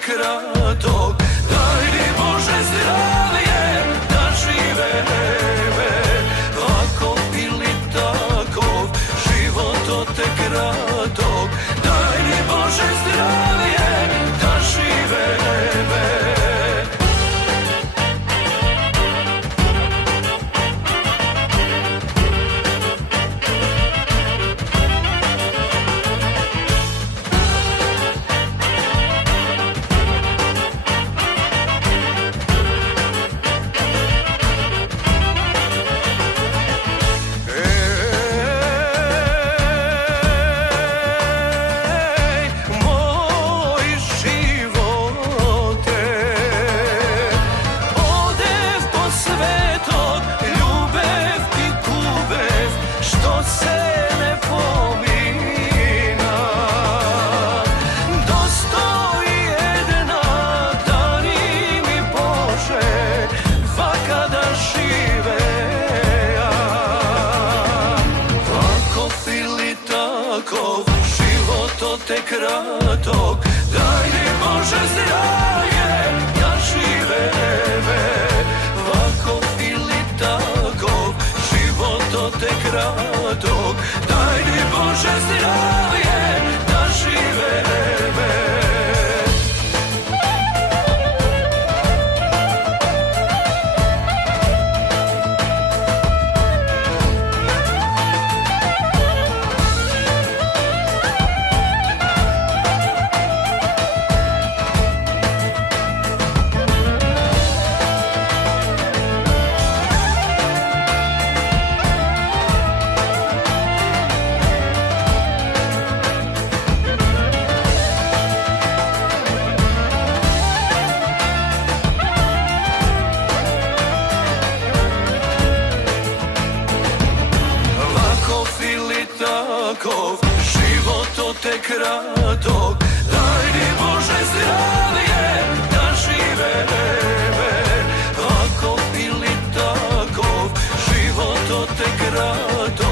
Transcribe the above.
kratok, daj mi Bože zdravlje da žive. Ako ili takov, život tek kratok, daj mi Bože zdravlje da žive. Život tek kratok, daj mi Bože zdravlje da žive. Vakov ili takov, život tek kratok, daj mi Bože zdravlje da žive. Život tek kratok, daj mi Bože zdravlje da žive. Ako ili takov, život tek kratok.